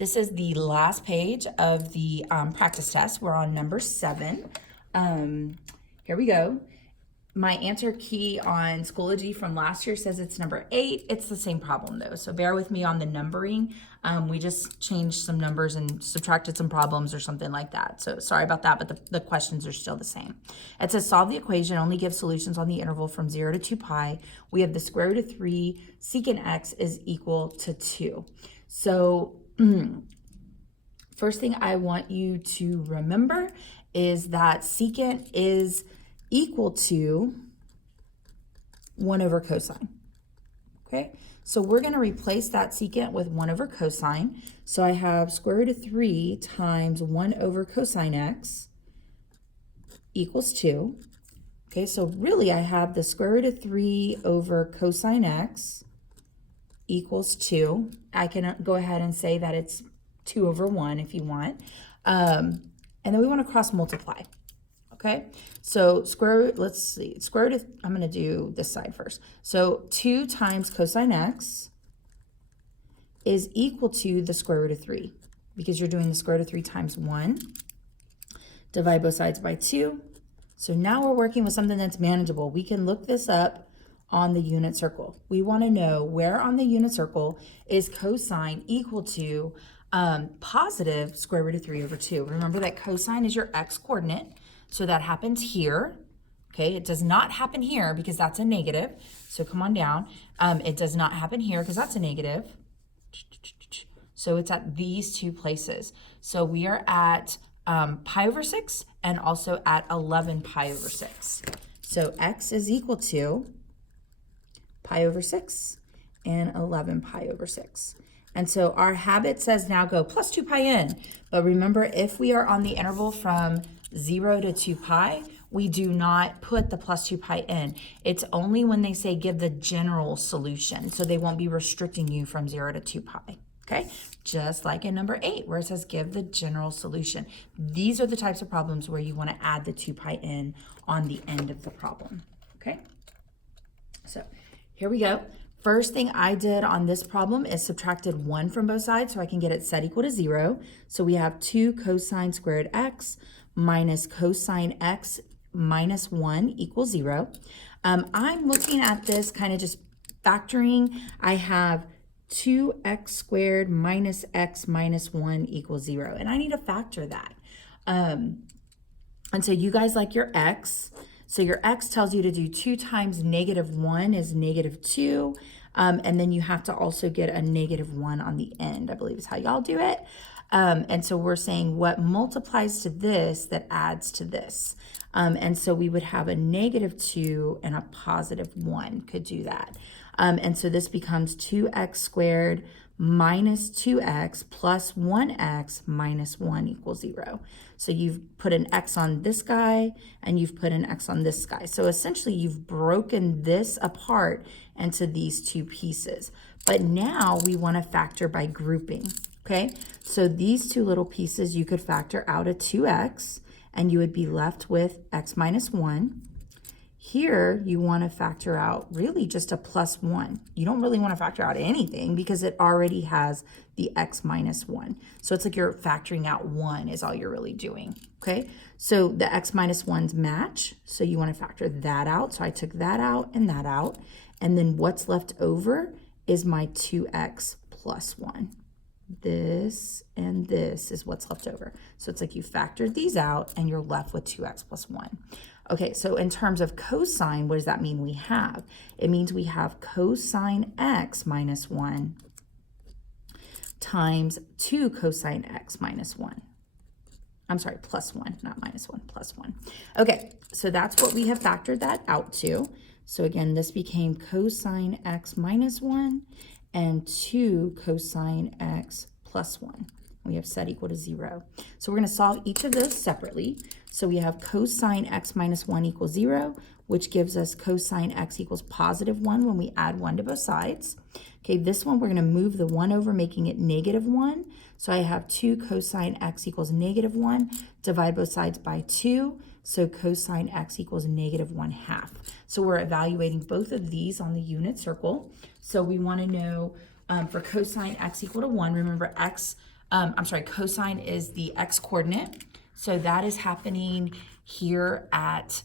This is the last page of the practice test. We're on number 7. Here we go. My answer key on Schoology from last year says it's number 8. It's the same problem though, so bear with me on the numbering. We just changed some numbers and subtracted some problems or something like that. So sorry about that, but the questions are still the same. It says solve the equation, only give solutions on the interval from 0 to 2 pi. We have the square root of 3, secant x is equal to 2. So first thing I want you to remember is that secant is equal to 1 over cosine. Okay, so we're going to replace that secant with 1 over cosine. So I have square root of 3 times 1 over cosine x equals 2. Okay, so really I have the square root of 3 over cosine x equals 2. I can go ahead and say that it's 2 over 1 if you want. And then we want to cross multiply. Okay, so square root, let's see, square root of, I'm going to do this side first. So 2 times cosine x is equal to the square root of 3, because you're doing the square root of 3 times 1. Divide both sides by 2. So now we're working with something that's manageable. We can look this up on the unit circle. We want to know where on the unit circle is cosine equal to positive square root of 3 over 2. Remember that cosine is your x coordinate. So that happens here, okay? It does not happen here because that's a negative. So come on down. It does not happen here because that's a negative. So it's at these two places. So we are at pi over 6 and also at 11 pi over 6. So x is equal to pi over 6 and 11 pi over 6. And so our habit says now go plus 2 pi in. But remember, if we are on the interval from 0 to 2 pi, we do not put the plus 2 pi in. It's only when they say give the general solution, so they won't be restricting you from 0 to 2 pi, okay? Just like in number 8, where it says give the general solution. These are the types of problems where you want to add the 2 pi in on the end of the problem, okay? So here we go. First thing I did on this problem is subtracted 1 from both sides so I can get it set equal to 0. So we have 2 cosine squared x minus cosine x minus 1 equals 0. I'm looking at this kind of just factoring. I have 2x squared minus x minus 1 equals 0. And I need to factor that. And so you guys like your x. So your x tells you to do 2 times negative 1 is negative 2. And then you have to also get a negative 1 on the end, I believe is how y'all do it. And so we're saying what multiplies to this that adds to this. And so we would have a negative 2 and a positive 1 could do that. And so this becomes 2x squared minus 2x plus 1x minus 1 equals 0. So you've put an x on this guy and you've put an x on this guy. So essentially you've broken this apart into these two pieces. But now we want to factor by grouping, okay? So these two little pieces you could factor out a 2x and you would be left with x minus 1. Here, you want to factor out really just a plus 1. You don't really want to factor out anything because it already has the x minus 1. So it's like you're factoring out 1 is all you're really doing, okay? So the x minus 1's match, so you want to factor that out. So I took that out. And then what's left over is my 2x plus 1. This and this is what's left over. So it's like you factored these out and you're left with 2x plus 1. Okay, so in terms of cosine, what does that mean we have? It means we have cosine x minus 1 times 2 cosine x minus 1. I'm sorry, plus 1, not minus 1, plus 1. Okay, so that's what we have factored that out to. So again, this became cosine x minus 1 and 2 cosine x plus 1. We have set equal to 0. So we're going to solve each of those separately. So we have cosine x minus 1 equals 0, which gives us cosine x equals positive 1 when we add 1 to both sides. Okay, this one we're going to move the 1 over, making it negative 1. So I have 2 cosine x equals negative 1. Divide both sides by 2. So cosine x equals negative 1/2. So we're evaluating both of these on the unit circle. So we want to know for cosine x equal to 1, remember x cosine is the x coordinate. So that is happening here at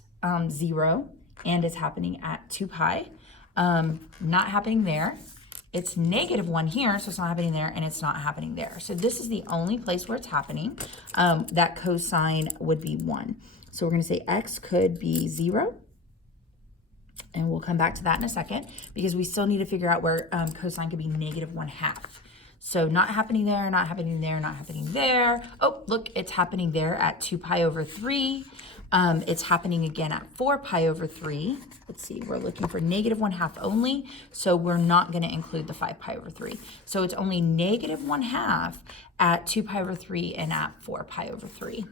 0, and it's happening at 2 pi. Not happening there. It's -1 here, so it's not happening there, and it's not happening there. So this is the only place where it's happening. That cosine would be 1. So we're going to say x could be 0. And we'll come back to that in a second because we still need to figure out where cosine could be -1/2. So not happening there, not happening there, not happening there. Oh, look, it's happening there at 2 pi over 3. It's happening again at 4 pi over 3. Let's see, we're looking for -1/2 only, so we're not going to include the 5 pi over 3. So it's only -1/2 at 2 pi over 3 and at 4 pi over 3.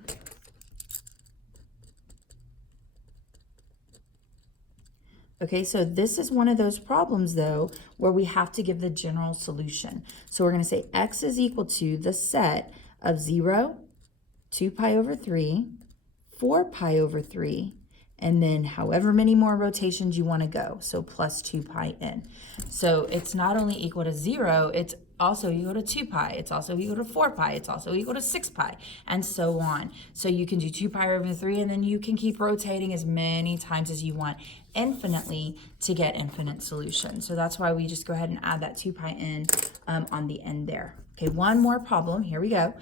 Okay, so this is one of those problems, though, where we have to give the general solution. So we're going to say x is equal to the set of 0, 2 pi over 3, 4 pi over 3, and then however many more rotations you want to go, so plus 2 pi n. So it's not only equal to 0, it's also equal to 2 pi, it's also equal to 4 pi, it's also equal to 6 pi, and so on. So you can do 2 pi over 3, and then you can keep rotating as many times as you want, infinitely, to get infinite solutions. So that's why we just go ahead and add that 2 pi n on the end there. Okay, one more problem. Here we go.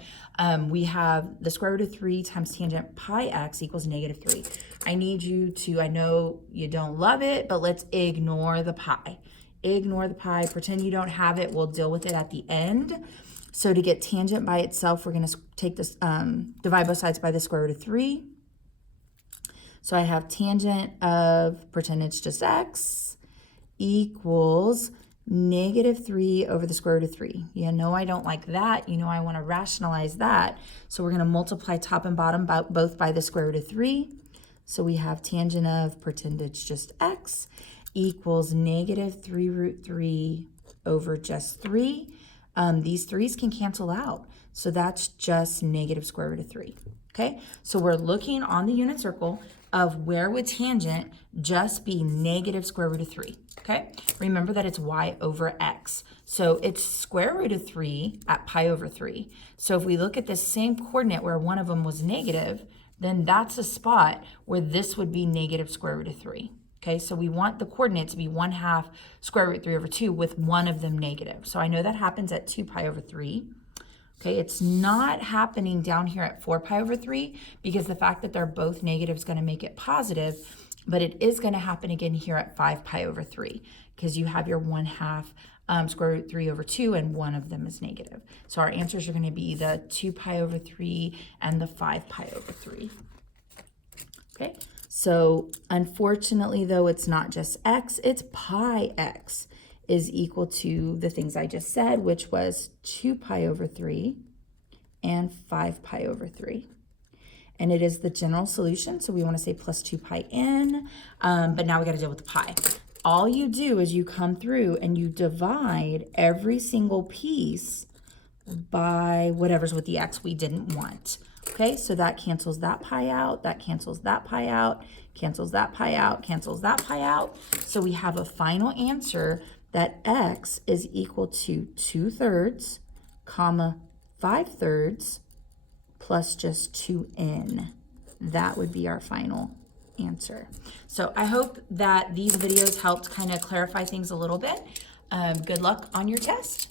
We have the square root of 3 times tangent pi x equals -3. I need you to, I know you don't love it, but let's ignore the pi. Ignore the pi. Pretend you don't have it. We'll deal with it at the end. So to get tangent by itself, we're going to take this, divide both sides by the square root of 3. So I have tangent of, pretend it's just x, equals -3 over the square root of 3. You know I don't like that. You know I want to rationalize that. So we're going to multiply top and bottom both by the square root of 3. So we have tangent of, pretend it's just x, equals -3 root 3 over just 3. These 3's can cancel out. So that's just negative square root of 3. Okay, so we're looking on the unit circle of where would tangent just be negative square root of 3. Okay, remember that it's y over x. So it's square root of 3 at pi over 3. So if we look at the same coordinate where one of them was negative, then that's a spot where this would be negative square root of 3. Okay, so we want the coordinate to be 1/2 square root 3 over 2 with one of them negative. So I know that happens at 2 pi over 3. Okay, it's not happening down here at 4 pi over 3 because the fact that they're both negative is going to make it positive, but it is going to happen again here at 5 pi over 3 because you have your 1/2 square root 3 over 2 and one of them is negative. So our answers are going to be the 2 pi over 3 and the 5 pi over 3. Okay, so unfortunately though, it's not just x, it's pi x is equal to the things I just said, which was 2 pi over 3 and 5 pi over 3. And it is the general solution, so we want to say plus 2 pi n, but now we got to deal with the pi. All you do is you come through and you divide every single piece by whatever's with the x we didn't want. Okay, so that cancels that pi out, that cancels that pi out, cancels that pi out, cancels that pi out. So we have a final answer that x is equal to 2/3, comma 5/3 plus just 2n. That would be our final answer. So I hope that these videos helped kind of clarify things a little bit. Good luck on your test.